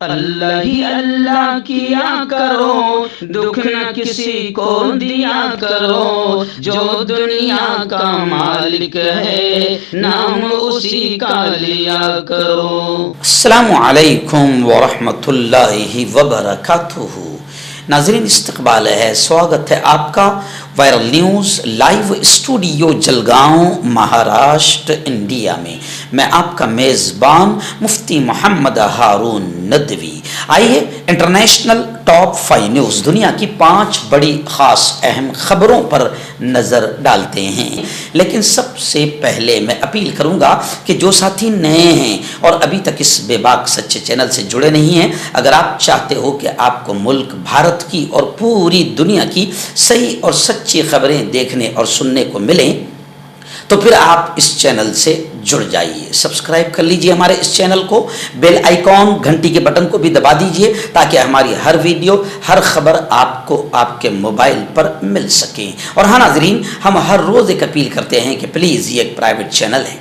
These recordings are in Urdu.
اللہ ہی اللہ کیا کرو، دکھ نہ کسی کو دیا کرو، جو دنیا کا مالک ہے نام اسی کا لیا کرو۔ السلام علیکم ورحمۃ اللہ وبرکاتہ۔ ناظرین استقبال ہے، سواگت ہے آپ کا viral news live studio Jalgaon Maharashtra India میں۔ میں آپ کا میزبان مفتی محمد ہارون ندوی۔ آئیے انٹرنیشنل ٹاپ 5 نیوز، دنیا کی 5 بڑی خاص اہم خبروں پر نظر ڈالتے ہیں۔ لیکن سب سے پہلے میں اپیل کروں گا کہ جو ساتھی نئے ہیں اور ابھی تک اس بے باک سچے چینل سے جڑے نہیں ہیں، اگر آپ چاہتے ہو کہ آپ کو ملک بھارت کی اور پوری دنیا کی صحیح اور سچی خبریں دیکھنے اور سننے کو ملیں تو پھر آپ اس چینل سے جڑ جائیے، سبسکرائب کر لیجئے ہمارے اس چینل کو، بیل آئیکن گھنٹی کے بٹن کو بھی دبا دیجئے تاکہ ہماری ہر ویڈیو، ہر خبر آپ کو آپ کے موبائل پر مل سکیں۔ اور ہاں ناظرین، ہم ہر روز ایک اپیل کرتے ہیں کہ پلیز یہ ایک پرائیویٹ چینل ہے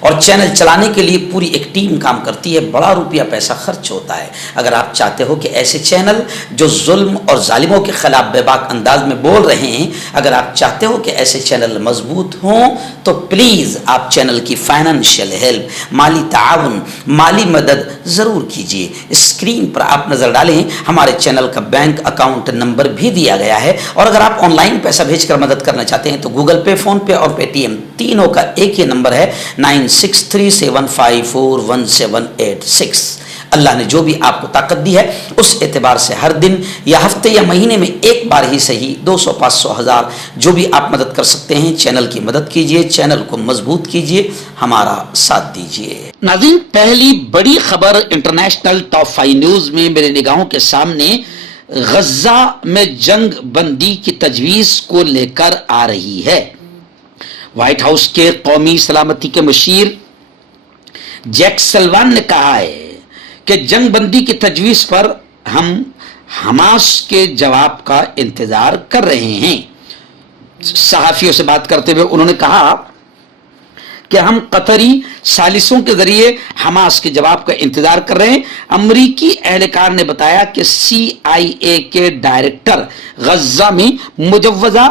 اور چینل چلانے کے لیے پوری ایک ٹیم کام کرتی ہے، بڑا روپیہ پیسہ خرچ ہوتا ہے۔ اگر آپ چاہتے ہو کہ ایسے چینل جو ظلم اور ظالموں کے خلاف بے باک انداز میں بول رہے ہیں، اگر آپ چاہتے ہو کہ ایسے چینل مضبوط ہوں تو پلیز آپ چینل کی فائنینشیل ہیلپ، مالی تعاون، مالی مدد ضرور کیجیے۔ اسکرین پر آپ نظر ڈالیں، ہمارے چینل کا بینک اکاؤنٹ نمبر بھی دیا گیا ہے، اور اگر آپ آن لائن پیسہ بھیج کر مدد کرنا چاہتے ہیں تو گوگل پے، فون پے اور پے ٹی ایم تینوں کا ایک ہی نمبر ہے 9637541786۔ اللہ نے جو بھی آپ کو طاقت دی ہے اس اعتبار سے ہر دن یا ہفتے یا مہینے میں ایک بار ہی صحیح 200، 500، 1000 جو بھی آپ مدد کر سکتے ہیں چینل کی مدد کیجئے، چینل کو مضبوط کیجئے، ہمارا ساتھ دیجئے۔ ناظرین، پہلی بڑی خبر انٹرنیشنل ٹاپ 5 نیوز میں میرے نگاہوں کے سامنے غزہ میں جنگ بندی کی تجویز کو لے کر آ رہی ہے۔ وائٹ ہاؤس کے قومی سلامتی کے مشیر جیک سلوان نے کہا ہے کہ جنگ بندی کی تجویز پر ہم حماس کے جواب کا انتظار کر رہے ہیں۔ صحافیوں سے بات کرتے ہوئے انہوں نے کہا کہ ہم قطری ثالثوں کے ذریعے حماس کے جواب کا انتظار کر رہے ہیں۔ امریکی اہلکار نے بتایا کہ CIA کے ڈائریکٹر غزہ میں مجوزہ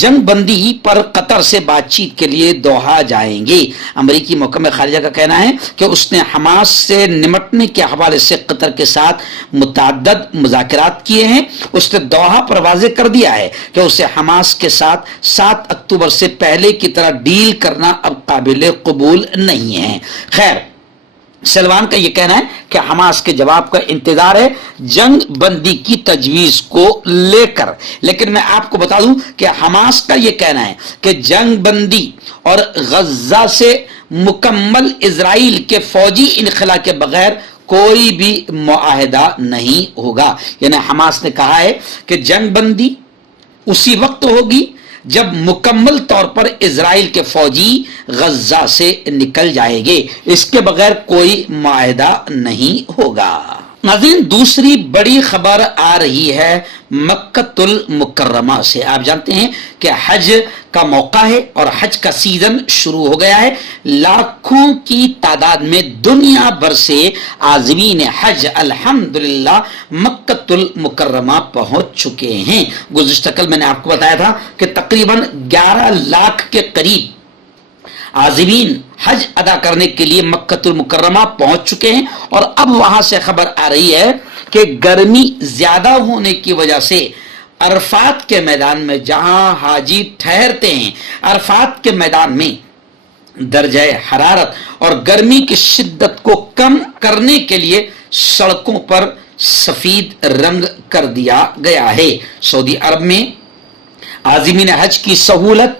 جنگ بندی پر قطر سے بات چیت کے لیے دوحہ جائیں گے۔ امریکی محکمہ خارجہ کا کہنا ہے کہ اس نے حماس سے نمٹنے کے حوالے سے قطر کے ساتھ متعدد مذاکرات کیے ہیں۔ اس نے دوحہ پر واضح کر دیا ہے کہ اسے حماس کے ساتھ 7 اکتوبر سے پہلے کی طرح ڈیل کرنا اب قابل قبول نہیں ہے۔ خیر، سلوان کا یہ کہنا ہے کہ حماس کے جواب کا انتظار ہے جنگ بندی کی تجویز کو لے کر، لیکن میں آپ کو بتا دوں کہ حماس کا یہ کہنا ہے کہ جنگ بندی اور غزہ سے مکمل اسرائیل کے فوجی انخلا کے بغیر کوئی بھی معاہدہ نہیں ہوگا۔ یعنی حماس نے کہا ہے کہ جنگ بندی اسی وقت ہوگی جب مکمل طور پر اسرائیل کے فوجی غزہ سے نکل جائیں گے، اس کے بغیر کوئی معاہدہ نہیں ہوگا۔ ناظرین، دوسری بڑی خبر آ رہی ہے مکہ المکرمہ سے۔ آپ جانتے ہیں کہ حج کا موقع ہے اور حج کا سیزن شروع ہو گیا ہے۔ لاکھوں کی تعداد میں دنیا بھر سے عازمین حج الحمدللہ مکہ المکرمہ پہنچ چکے ہیں۔ گزشتہ کل میں نے آپ کو بتایا تھا کہ تقریباً 11 لاکھ کے قریب عازمین حج ادا کرنے کے لیے مکہ المکرمہ پہنچ چکے ہیں، اور اب وہاں سے خبر آ رہی ہے کہ گرمی زیادہ ہونے کی وجہ سے عرفات کے میدان میں جہاں حاجی ٹھہرتے ہیں، عرفات کے میدان میں درجہ حرارت اور گرمی کی شدت کو کم کرنے کے لیے سڑکوں پر سفید رنگ کر دیا گیا ہے۔ سعودی عرب میں عازمین حج کی سہولت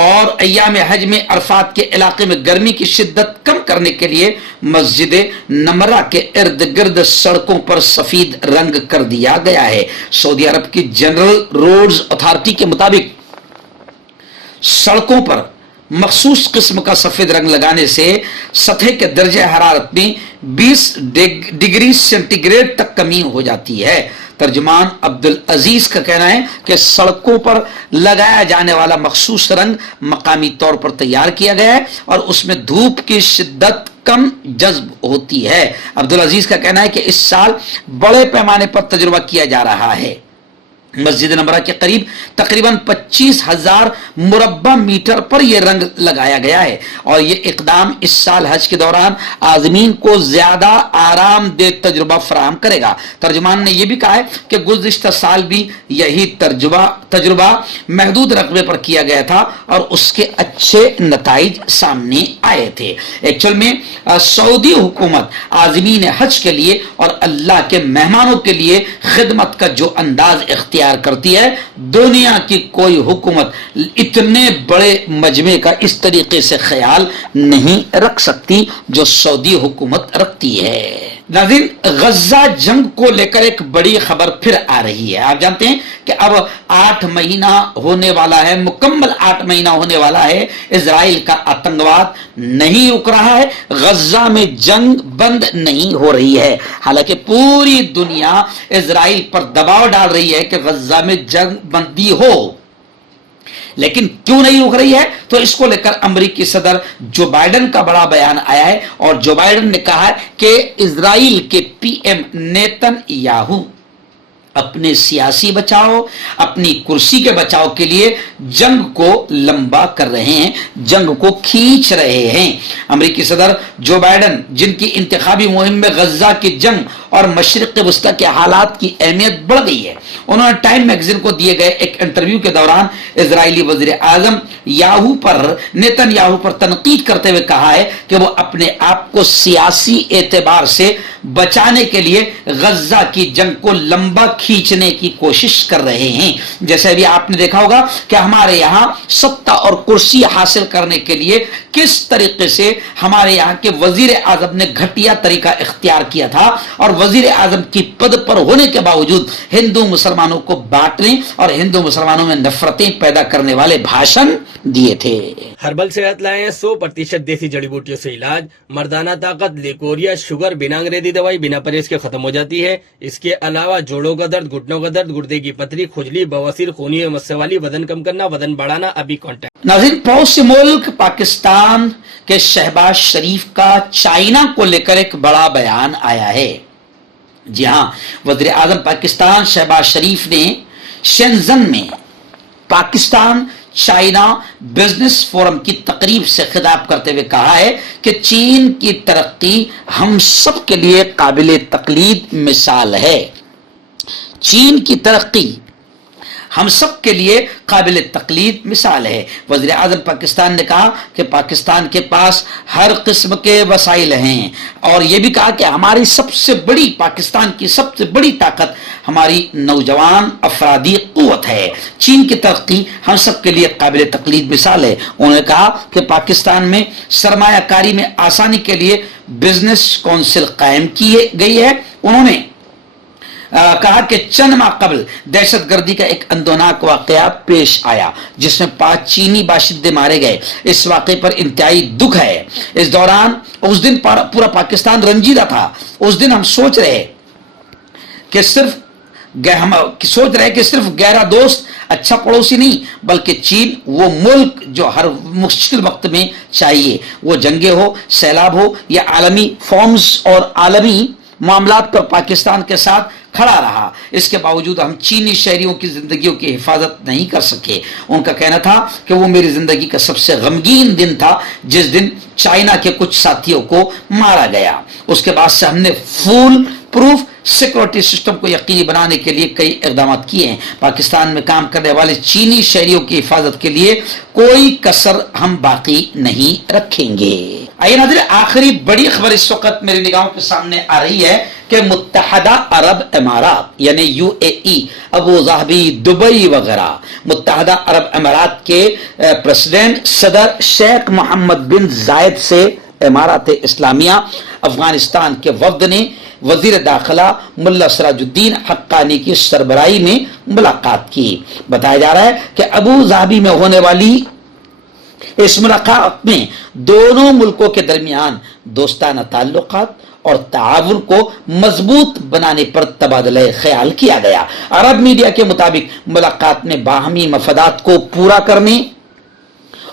اور ایام حج میں عرفات کے علاقے میں گرمی کی شدت کم کرنے کے لیے مسجد نمرہ کے ارد گرد سڑکوں پر سفید رنگ کر دیا گیا ہے۔ سعودی عرب کی جنرل روڈز اتھارٹی کے مطابق سڑکوں پر مخصوص قسم کا سفید رنگ لگانے سے سطح کے درجہ حرارت میں 20 ڈگری سینٹی گریڈ تک کمی ہو جاتی ہے۔ ترجمان عبدالعزیز کا کہنا ہے کہ سڑکوں پر لگایا جانے والا مخصوص رنگ مقامی طور پر تیار کیا گیا ہے اور اس میں دھوپ کی شدت کم جذب ہوتی ہے۔ عبدالعزیز کا کہنا ہے کہ اس سال بڑے پیمانے پر تجربہ کیا جا رہا ہے۔ مسجد نمرہ کے قریب تقریباً 25,000 مربع میٹر پر یہ رنگ لگایا گیا ہے، اور یہ اقدام اس سال حج کے دوران عازمین کو زیادہ آرام دہ تجربہ فراہم کرے گا۔ ترجمان نے یہ بھی کہا ہے کہ گزشتہ سال بھی یہی تجربہ محدود رقبے پر کیا گیا تھا اور اس کے اچھے نتائج سامنے آئے تھے۔ ایکچوئل میں سعودی حکومت عازمین حج کے لیے اور اللہ کے مہمانوں کے لیے خدمت کا جو انداز اختیار کرتی ہے، دنیا کی کوئی حکومت اتنے بڑے مجمع کا اس طریقے سے خیال نہیں رکھ سکتی جو سعودی حکومت رکھتی ہے۔ ناظرین، غزہ جنگ کو لے کر ایک بڑی خبر پھر آ رہی ہے۔ آپ جانتے ہیں کہ اب 8 مہینہ ہونے والا ہے، مکمل 8 مہینہ ہونے والا ہے، اسرائیل کا آتنکواد نہیں رک رہا ہے، غزہ میں جنگ بند نہیں ہو رہی ہے۔ حالانکہ پوری دنیا اسرائیل پر دباؤ ڈال رہی ہے کہ غزہ میں جنگ بندی ہو، لیکن کیوں نہیں رک رہی ہے؟ تو اس کو لے کر امریکی صدر جو بائیڈن کا بڑا بیان آیا ہے، اور جو بائیڈن نے کہا ہے کہ اسرائیل کے پی ایم نیتن یاہو اپنے سیاسی بچاؤ، اپنی کرسی کے بچاؤ کے لیے جنگ کو لمبا کر رہے ہیں، جنگ کو کھینچ رہے ہیں۔ امریکی صدر جو بائیڈن، جن کی انتخابی مہم میں غزہ کی جنگ اور مشرق وسطی کے حالات کی اہمیت بڑھ گئی ہے، انہوں نے ٹائم میگزین کو دیے گئے ایک انٹرویو کے دوران اسرائیلی وزیر اعظم نیتن یاہو پر تنقید کرتے ہوئے کہا ہے کہ وہ اپنے آپ کو سیاسی اعتبار سے بچانے کے لیے غزہ کی جنگ کو لمبا کھینچنے کی کوشش کر رہے ہیں۔ جیسے بھی آپ نے دیکھا ہوگا کہ ہمارے یہاں ستہ اور کرسی حاصل کرنے کے لیے کس طریقے سے ہمارے یہاں کے وزیر اعظم نے گھٹیا طریقہ اختیار کیا تھا، اور وزیر اعظم کی پد پر ہونے کے باوجود ہندو مسلمانوں کو بانٹنے اور ہندو مسلمانوں میں نفرتیں پیدا کرنے والے بھاشن دیے تھے۔ ہربل صحت لائے ہیں 100% دیسی جڑی بوٹیوں سے علاج، مردانہ طاقت، لیکوریا، شوگر، بنا انگریزی دوائی بنا پرہیز کے ختم ہو جاتی ہے۔ اس کے علاوہ جوڑوں کا درد، گھٹنوں کا درد، گردے کی پتھری، کھجلی، بواسیر، خونی مسے والی، وزن کم کرنا، وزن بڑھانا، ابھی کانٹیکٹ۔ ناظرین، پڑوسی ملک پاکستان کے شہباز شریف کا چائنا کو لے کر ایک بڑا بیان آیا ہے۔ جی ہاں، وزیر اعظم پاکستان شہباز شریف نے شینزن میں پاکستان چائنا بزنس فورم کی تقریب سے خطاب کرتے ہوئے کہا ہے کہ چین کی ترقی ہم سب کے لیے قابل تقلید مثال ہے۔ چین کی ترقی ہم سب کے لیے قابل تقلید مثال ہے۔ وزیر اعظم پاکستان نے کہا کہ پاکستان کے پاس ہر قسم کے وسائل ہیں، اور یہ بھی کہا کہ ہماری سب سے بڑی، پاکستان کی سب سے بڑی طاقت ہماری نوجوان افرادی قوت ہے۔ چین کی ترقی ہم سب کے لیے قابل تقلید مثال ہے۔ انہوں نے کہا کہ پاکستان میں سرمایہ کاری میں آسانی کے لیے بزنس کونسل قائم کی گئی ہے۔ انہوں نے کہا کہ چند ماہ قبل دہشت گردی کا ایک اندوناک واقعہ پیش آیا جس میں 5 چینی باشندے مارے گئے۔ اس واقعے پر انتہائی دکھ ہے۔ اس دوران اس دن پورا پاکستان رنجیدہ تھا۔ اس دن ہم سوچ رہے کہ صرف گہرا دوست اچھا پڑوسی نہیں، بلکہ چین وہ ملک جو ہر مشکل وقت میں چاہیے، وہ جنگیں ہو، سیلاب ہو یا عالمی فارمز اور عالمی معاملات پر پاکستان کے ساتھ کھڑا رہا۔ اس کے باوجود ہم چینی شہریوں کی زندگیوں کی حفاظت نہیں کر سکے۔ ان کا کہنا تھا کہ وہ میری زندگی کا سب سے غمگین دن تھا جس دن چائنا کے کچھ ساتھیوں کو مارا گیا۔ اس کے بعد سے ہم نے فول پروف سیکورٹی سسٹم کو یقینی بنانے کے لیے کئی اقدامات کیے ہیں۔ پاکستان میں کام کرنے والے چینی شہریوں کی حفاظت کے لیے کوئی کسر ہم باقی نہیں رکھیں گے۔ آئیے ناظرین، آخری بڑی خبر اس وقت میری نگاہوں کے سامنے آ رہی ہے کہ متحدہ عرب امارات یعنی UAE، ابو ظہبی، دبئی وغیرہ، متحدہ عرب امارات کے پریزیڈنٹ صدر شیخ محمد بن زائد سے امارات اسلامیہ افغانستان کے وفد نے وزیر داخلہ ملا سراج الدین حقانی کی سربراہی میں ملاقات کی۔ بتایا جا رہا ہے کہ ابو ظہبی میں ہونے والی اس ملاقات میں دونوں ملکوں کے درمیان دوستانہ تعلقات اور تعاون کو مضبوط بنانے پر تبادلہ خیال کیا گیا۔ عرب میڈیا کے مطابق ملاقات میں باہمی مفادات کو پورا کرنے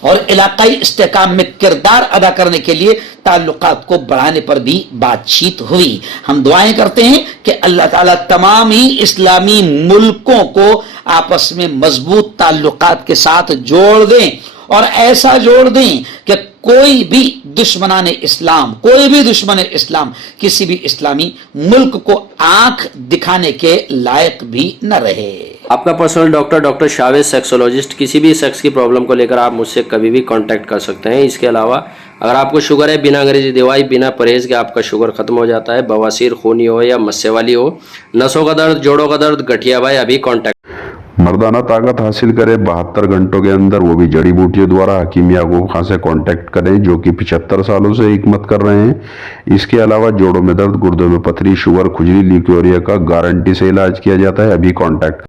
اور علاقائی استحکام میں کردار ادا کرنے کے لیے تعلقات کو بڑھانے پر بھی بات چیت ہوئی. ہم دعائیں کرتے ہیں کہ اللہ تعالیٰ تمام ہی اسلامی ملکوں کو آپس میں مضبوط تعلقات کے ساتھ جوڑ دیں اور ایسا جوڑ دیں کہ کوئی بھی دشمنان اسلام کسی بھی اسلامی ملک کو آنکھ دکھانے کے لائق بھی نہ رہے. آپ کا پرسنل ڈاکٹر شاویز سیکسولوجسٹ. کسی بھی سیکس کی پرابلم کو لے کر آپ مجھ سے کبھی بھی کانٹیکٹ کر سکتے ہیں. اس کے علاوہ اگر آپ کو شوگر ہے، بنا انگریزی دوائی، بنا پرہیز کے آپ کا شوگر ختم ہو جاتا ہے. بواسیر خونی ہو یا مسے والی ہو، نسوں کا درد، جوڑوں کا درد، گٹھیا بھائی، ابھی کانٹیکٹ. مردانہ طاقت حاصل کرے 72 گھنٹوں کے اندر، وہ بھی جڑی بوٹیوں دوارا. حکیم یعقوب خان سے کانٹیکٹ کریں جو کہ 75 سالوں سے حکمت کر رہے ہیں. اس کے علاوہ جوڑوں میں درد، گردوں میں پتھری، شوگر، کھجلی، لیکوریا کا گارنٹی سے علاج کیا جاتا ہے. ابھی کانٹیکٹ